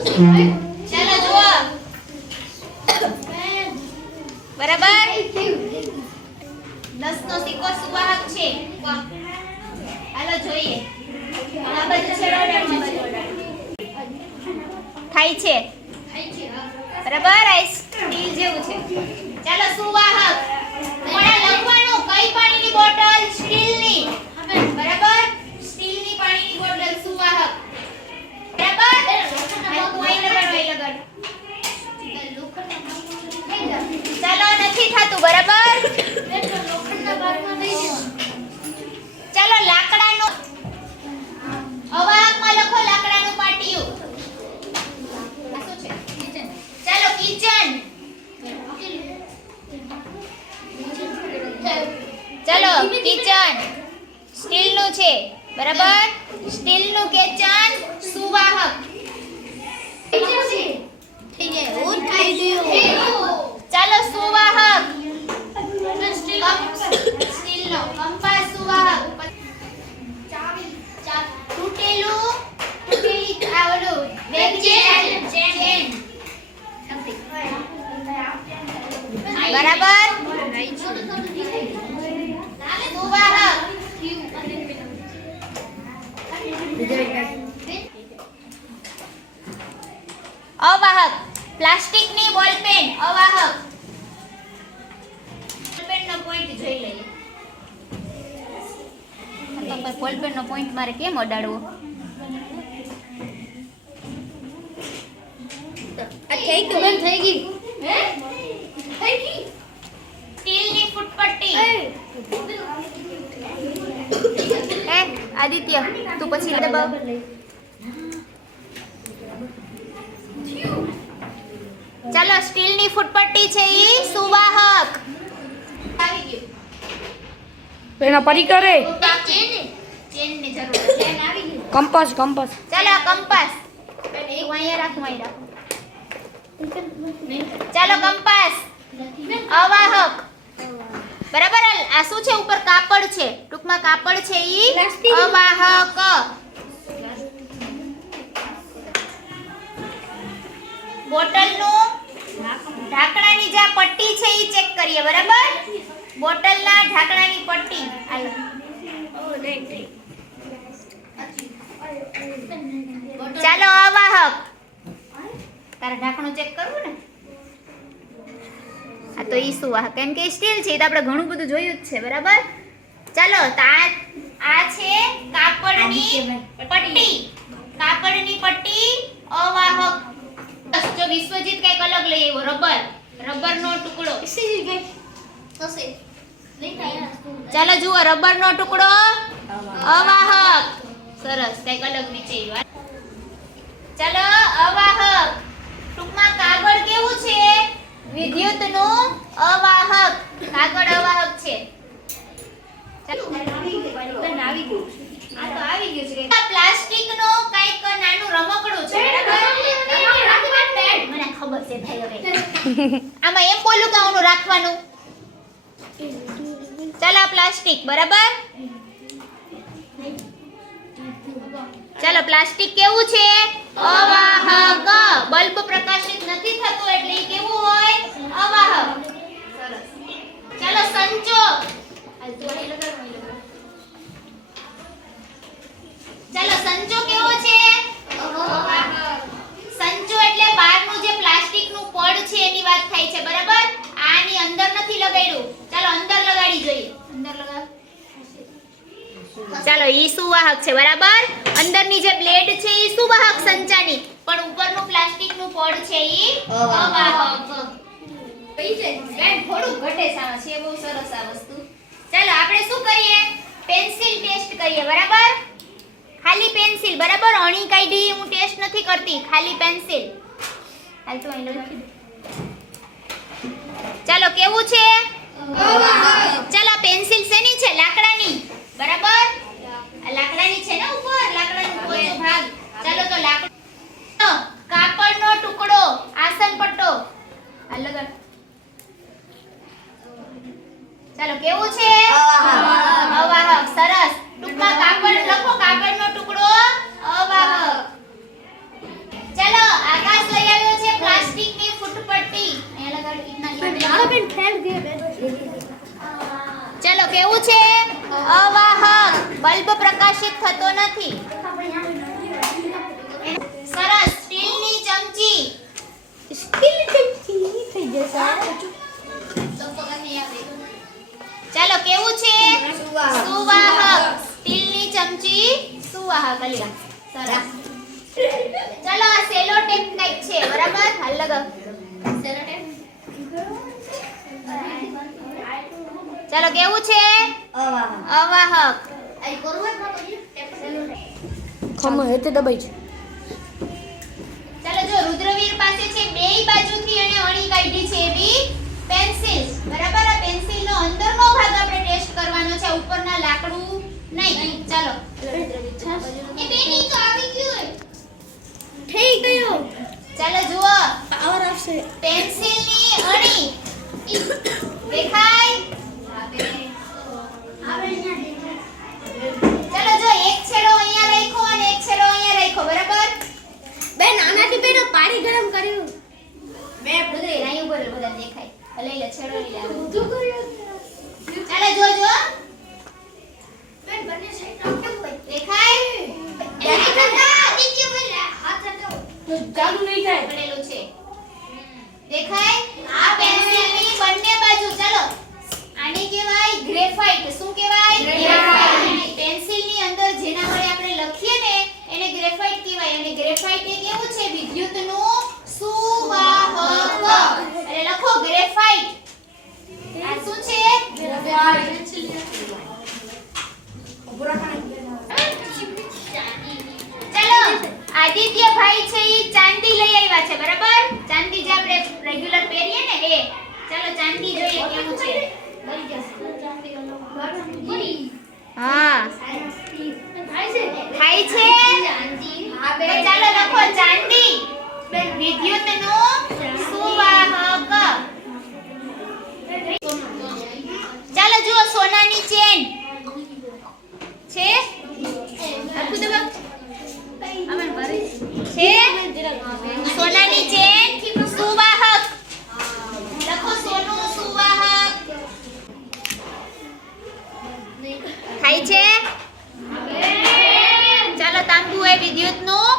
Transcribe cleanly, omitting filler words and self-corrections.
ચાલો જુઓ બરાબર 10 નો સિક્કો સુવાહક છે હાલો જોઈએ આ બાજુ થાય છે બરાબર આ સ્ટીલ જેવું છે ચાલો સુવાહક તમારે લખવાનું કઈ પાણીની બોટલ સ્ટીલની બરાબર સ્ટીલની પાણીની બોટલ સુવાહક બરાબર કોઈ લગડ ચાલો નથી થાતું બરાબર ચાલો લાકડાનું અવાહકમાં લખો લાકડાનું પાટિયું આ શું છે ચાલો કિચન ચાલો કિચન સ્ટીલનું છે બરાબર સ્ટીલનું કિચન સુવાહક ચાલો સુવાહક સ્ટીલનો કંપાસ સુવાહક તૂટેલી આવડું બેગ ચેન બરાબર સુવાહક અવાહક પ્લાસ્ટિકની બોલપેન અવાહક બોલપેનનો પોઈન્ટ જોઈ લઈએ તો પર બોલપેનનો પોઈન્ટ મારે કેમ અડાડવો આ થઈ તો બંધ થઈ ગઈ હે થઈ ગઈ સ્ટીલની ફૂટપટ્ટી હે આદિત્ય તું પછી દબાવ ચાલો સ્ટીલની ફૂટપટ્ટી છે ઈ સુવાહક આવી ગયું એના પરિકરે ચેનની જરૂર છે ચેન આવી ગયું કંપાસ કંપાસ ચાલો કંપાસ અહીંયા રાખો ચાલો કંપાસ અવાહક બરાબર આ શું છે ઉપર કાપડ છે ટૂંકમાં કાપડ છે ઈ અવાહક બોટલનું ઢાંકણાની જે પટ્ટી છે ઈ ચેક કરીએ બરાબર બોટલના ઢાંકણાની પટ્ટી હાલો ચાલો અવાહક તારે ઢાંકણું ચેક કરવું ને આ તો ઈ સુવાહક કેમ કે સ્ટીલ છે તો આપણે ઘણું બધું જોયું જ છે બરાબર ચાલો આ છે કાપડની પટ્ટી અવાહક જો વિશ્વજીત કઈક અલગ લઈ આવ્યો રબરનો ટુકડો ચાલો જુઓ રબરનો ટુકડો અવાહક સરસ કઈક અલગ નીચે ચાલો અવાહક ટૂંકમાં કાગળ કેવું છે વિદ્યુતનું અવાહક કાગળ અવાહક છે ચાલો આવી ગયું આ તો આવી ગયું છે પ્લાસ્ટિકનો કઈક નાનું રમકડું છે મને ખબર છે ભાઈ હવે આમાં એમ બોલું કે આનું રાખવાનું ચાલો પ્લાસ્ટિક બરાબર ચાલો પ્લાસ્ટિક કેવું છે અવાહક બલ્બ પ્રકાશિત નથી થતું એટલે ઈ કેવું હોય અવાહક સરસ ચાલો સંચો ચાલો સંચો કેવો છે અવાહક સંચો એટલે બહારનું જે પ્લાસ્ટિકનું પડ છે એની વાત થાય છે બરાબર આની અંદર નથી લગાડ્યું ચાલો અંદર લગાડી જોઈએ અંદર લગાવ ચાલો ઈ સુવાહક છે બરાબર અંદરની જે બ્લેડ છે ઈ સુવાહક સંચાની પણ ઉપરનું પ્લાસ્ટિકનું પડ છે ઈ અવાહક કઈ છે બેન થોડું ઘટે સામાં છે બહુ સરસ આ વસ્તુ ચાલો આપણે શું કરીએ પેન્સિલ ટેસ્ટ કરીએ બરાબર ખાલી પેન્સિલ બરાબર અણી કાઢી હું ટેસ્ટ નથી કરતી ખાલી પેન્સિલ હાલ તો અહીં લખી દે ચાલો કેવું છે અવાહક ચાલો પેન્સિલ શેની છે લાકડાની બરાબર આ લાકડાની છે ને ઉપર લાકડાનો પોચો ભાગ ચાલો તો લાકડો કાપડનો ટુકડો આસન પટ્ટો આ લગાડ ચાલો કેવું છે અવાહક સરસ ટૂંકમાં કાપડ લખો કાપડનો ટુકડો અવાહક ચાલો આ ચમચી. સરસ. સ્ટીલની ચમચી. ચાલો કેવું છે? સુવાહક. સ્ટીલની ચમચી સુવાહક. અલિયા સરસ. ચાલો આ સેલો ટેપ ટાઈપ છે બરાબર. હાલ લગાવ સેલો ટેપ. ચાલો કેવું છે? અવાહક. ખમો હેતે દબાઈ છે. ચાલો જો રુદ્રવીર પાસે છે બેય બાજુથી એને અણી કાઢી છે એવી પેન્સિલ બરાબર. આ પેન્સિલનો અંદરનો ભાગ આપણે ટેસ્ટ કરવાનો છે, ઉપરના લાકડું નહીં. ચાલો એ બેની તો આવી ગયું. થઈ ગયો. ચાલો જુઓ પાવર આવશે. પેન્સિલની અણી દેખાય. ચાલો જો એક છેડો અહીંયા રાખ્યો અને એક છેડો અહીંયા રાખ્યો બરાબર. બેન આનાથી પેલો પાણી ગરમ કર્યું. બે બધે અહીં ઉપર બધા દેખાય. લઈ લે છેડો લઈ લે. ચાલો જો બેન બંને સાઈડ રાખો. દેખાય. તો ચાલુ નહીં થાય. બનેલું છે દેખાય. આ પેન્સિલની બંને બાજુ ચાલો આને કહેવાય ગ્રેફાઇટ. શું કહેવાય? ગ્રેફાઇટ. પેન્સિલની અંદર જેના વડે આપણે લખીએ ને એને ગ્રેફાઇટ કહેવાય. અને ગ્રેફાઇટ એ કેવું છે? વિદ્યુતનું સુવાહક. એટલે લખો ગ્રેફાઇટ. આ શું છે? ચાલો આદિત્યભાઈ છે ઈ ચાંદી લઈ આવ્યા છે બરાબર. ચાંદી જે આપણે રેગ્યુલર પહેરીએ ને એ. ચાલો ચાંદી જોઈએ કેવું છે. હા થાય છે. તો ચાલો લખો ચાંદી વિદ્યુતનું સુવાહક. ચાલો જુઓ સોનાની ચેન છે. આખું દબાવ છે. સોનાની ચેન સુવાહક. લખો સોનું સુવાહક. થાય છે. ચાલો તાંબુ એ વિદ્યુતનું